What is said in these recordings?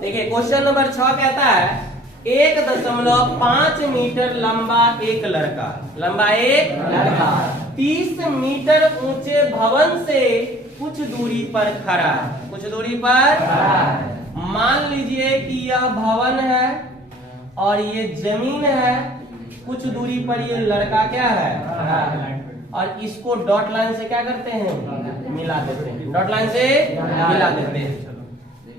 देखिए question number 6 कहता है 1.5 मीटर लंबा एक लड़का 30 मीटर ऊंचे भवन से कुछ दूरी पर खड़ा है। कुछ दूरी पर मान लीजिए कि यह भवन है और ये जमीन है। कुछ दूरी पर ये लड़का क्या है और इसको डॉट लाइन से क्या करते हैं, मिला देते हैं। डॉट लाइन से मिला देते हैं।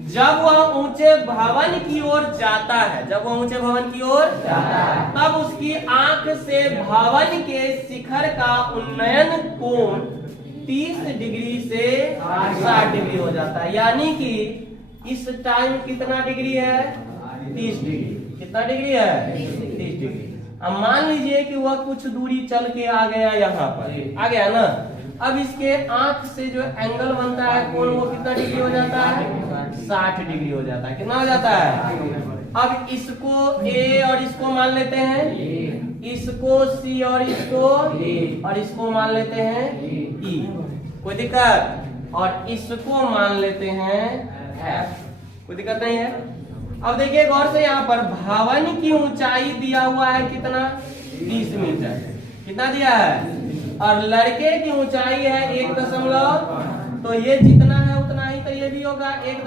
जब वह ऊंचे भवन की ओर जाता है, जब वह ऊंचे भवन की ओर जाता है, तब उसकी आंख से भवन के शिखर का उन्नयन कोण 30 डिग्री से 60 डिग्री हो जाता है। यानी कि इस टाइम कितना डिग्री है, 30 डिग्री। कितना डिग्री है, 30 डिग्री। अब मान लीजिए कि वह कुछ दूरी चल के आ गया, यहाँ पर आ गया ना। अब इसके आंख से जो एंगल बनता है कोण, वो कितना डिग्री हो जाता है, 60 डिग्री हो जाता है। कितना हो जाता है। अब इसको ए और इसको मान लेते हैं, इसको सी और इसको मान लेते हैं ई। कोई दिक्कत। और इसको मान लेते हैं एफ। कोई दिक्कत नहीं है। अब देखिए गौर से, यहाँ पर भवन की ऊंचाई दिया हुआ है कितना, 30 मीटर। कितना दिया है। और लड़के की ऊंचाई है 1 तो ये जितना है उतना ही तो ये भी होगा 1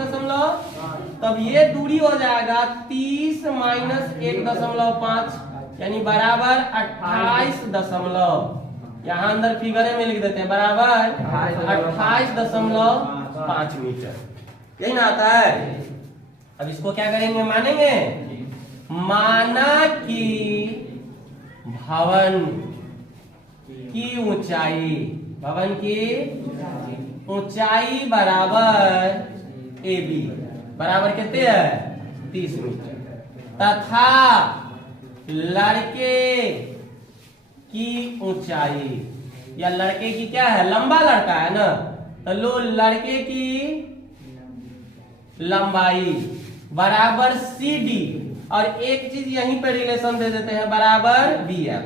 तब ये दूरी हो जाएगा 30 माइनस 1.5 यानी बराबर 28 यहाँ अंदर फिगर में लिख देते हैं, बराबर 28.5 मीटर। यही ना आता है। अब इसको क्या करेंगे, मानेंगे। माना कि भवन की ऊंचाई, भवन की ऊंचाई बराबर ए बी, बराबर कितने है, 30 मीटर। तथा लड़के की ऊंचाई, या लड़के की क्या है, लंबा लड़का है ना, तो लो लड़के की लंबाई बराबर सी डी। और एक चीज यहीं पर रिलेशन दे देते हैं, बराबर बी एफ।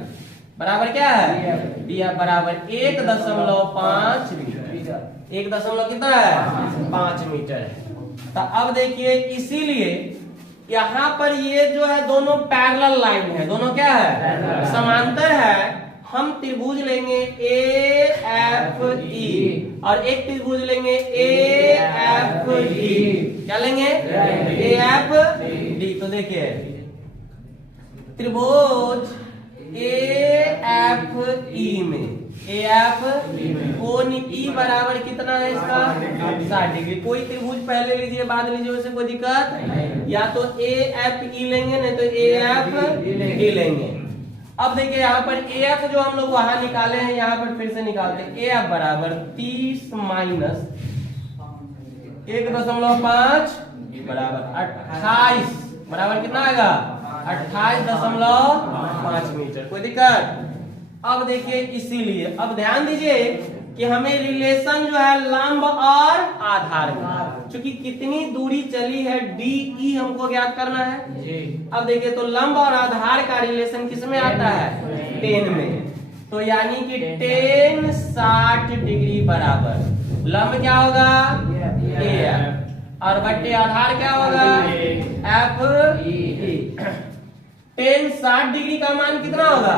बराबर क्या है, बी एफ बराबर 1.5 मीटर। 1 कितना है, 5 मीटर है। तो अब देखिए, इसीलिए यहाँ पर ये जो है दोनों पैरेलल लाइन है, दोनों क्या है, समांतर है। हम त्रिभुज लेंगे ए एफ ई और एक त्रिभुज लेंगे ए एफ डी। क्या लेंगे, ए एफ डी। तो देखिए त्रिभुज ए एफ ई में, ए एफ कोण ई बराबर कितना है इसका, 60 डिग्री। कोई त्रिभुज पहले लीजिए बाद लीजिए, वैसे कोई दिक्कत। या तो ए एफ ई लेंगे, नहीं तो ए एफ डी लेंगे। अब देखिए यहाँ पर ए एफ जो हम लोग वहां निकाले हैं, यहाँ पर फिर से निकालते हैं। ए एफ बराबर 30 माइनस 1.5 बराबर 28, बराबर कितना आएगा, 28.5 मीटर। कोई दिक्कत। अब देखिए इसीलिए अब ध्यान दीजिए कि हमें रिलेशन जो है लंब और आधार में, चूंकि कितनी दूरी चली है डी ई हमको ज्ञात करना है जी। अब देखिए तो लंब और आधार का रिलेशन किस में आता है, 10 में। तो यानी कि 10 60 डिग्री बराबर लंब क्या होगा, ए एफ, और बट्टे आधार क्या होगा, एफ ई। 10 60 डिग्री का मान कितना होगा,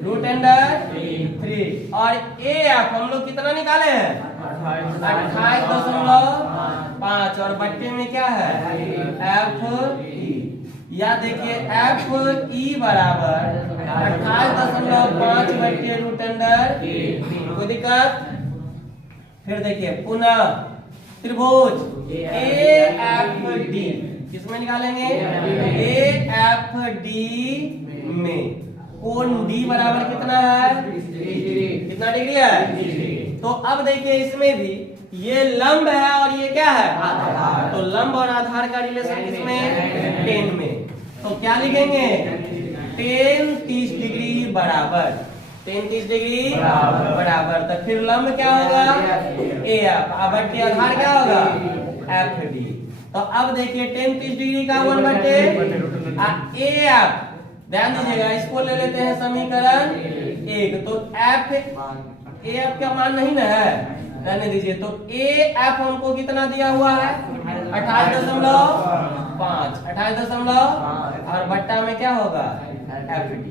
√3। और ए एफ हम लोग कितना निकाले हैं, 28.5 और बट्टे में क्या है, एफ ई। या देखिए एफ ई बराबर 28.5 बट्टे √3। कोई दिक्कत। फिर देखिए पुनः त्रिभुज ए एफ डी किसमें निकालेंगे, ए एफ डी में कोण डी बराबर कितना है, कितना डिग्री है। तो अब देखिए इसमें भी ये लंब है और ये क्या है, आधार। तो लंब और आधार का रिलेशन किसमें, 10 में। तो क्या लिखेंगे, 10 30 डिग्री बराबर 10 30 डिग्री बराबर। तो फिर लंब क्या होगा, ए एफ, बट्टे आधार क्या होगा, एफ डी। तो अब देखिए 10 30 डिग्री का 1/, ए एफ ध्यान दीजिएगा, इसको ले लेते हैं समीकरण 1। तो एफ ए एफ का मान नहीं ना है, रहने दीजिए। तो ए एफ हमको कितना दिया हुआ है, 28.5, 28.5 और बट्टा में क्या होगा FD।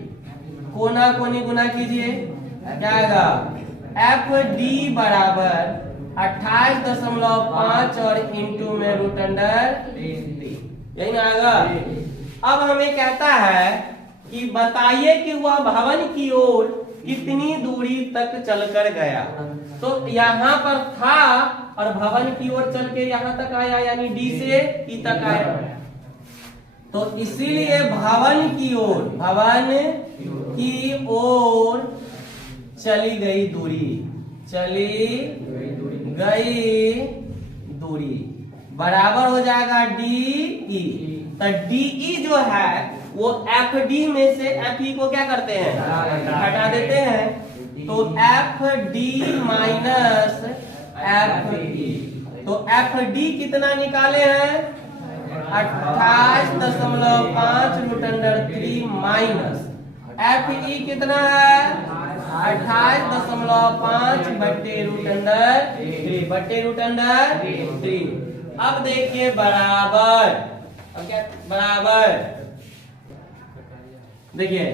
कोना कोनी गुना कीजिए, क्या आएगा FD बराबर 28.5 और इंटू में रूट अंडर 3, यही ना आएगा। अब हमें कहता है कि बताइए कि वह भवन की ओर कितनी दूरी तक चलकर गया। तो यहाँ पर था और भवन की ओर चल के यहाँ तक आया, यानी D से E तक आया। तो इसीलिए भवन की ओर चली गई दूरी बराबर हो जाएगा DE। तो DE जो है वो FD में से FE को क्या करते हैं, हटा देते हैं। तो FD माइनस FE, तो FD कितना निकाले हैं 28.5 रूट अंडर 3 माइनस FE कितना है 28.5 बट्टे रूट अंडर 3। अब देखिए बराबर, अब क्या बराबर, देखिए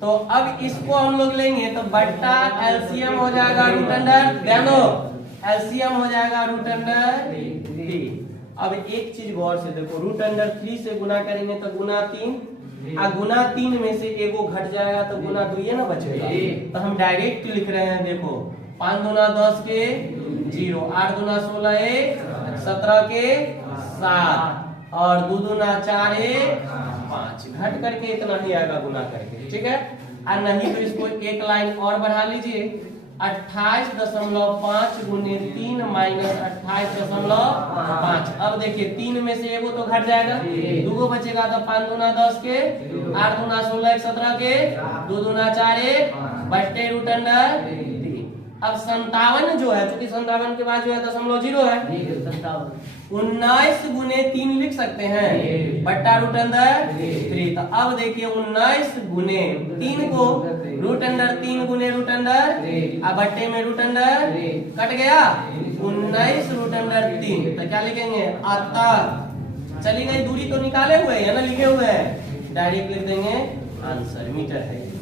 तो अब इसको हम लोग लेंगे तो बट्टा एलसीएम हो जाएगा रूट अंडर, ध्यान दो एलसीएम हो जाएगा रूट अंडर 3। अब एक चीज गौर से देखो, रूट अंडर 3 से गुना करेंगे तो गुना 3, गुना 3 में से एगो घट जाएगा तो गुना 2 ये ना बचेगा। तो हम डायरेक्ट लिख रहे हैं, देखो 5 दूना 10 के 0, 8 दूना 16 1, 17 के 7 और 2 दूना 4 1 5, घट करके इतना ही आएगा गुना करके, ठीक है। और नहीं तो इसको एक लाइन और बढ़ा लीजिए, 28.5 गुने 3 माइनस 28.5। अब देखिए 3 में से एगो तो घट जाएगा, 2 बचेगा तो 5 दूना 10 के, 8 दूना 16 1, 17 के, 2 दूना 4 1 बट्टे रूट अंडर 3। अब 57 जो है, चूंकि 57 के बाद जो है 0.0 है, 19 गुने 3 लिख सकते हैं बट्टा रूट अंडर 3। तो अब देखिए 19 गुने 3 को रूट अंडर 3 गुने रूट अंडर, अब बट्टे में रूट अंडर कट गया, 19 रूट अंडर 3। तो क्या लिखेंगे, अतः चली गई दूरी तो निकाले हुए है ना, लिखे हुए हैं, डायरेक्ट लिख देंगे आंसर मीटर है।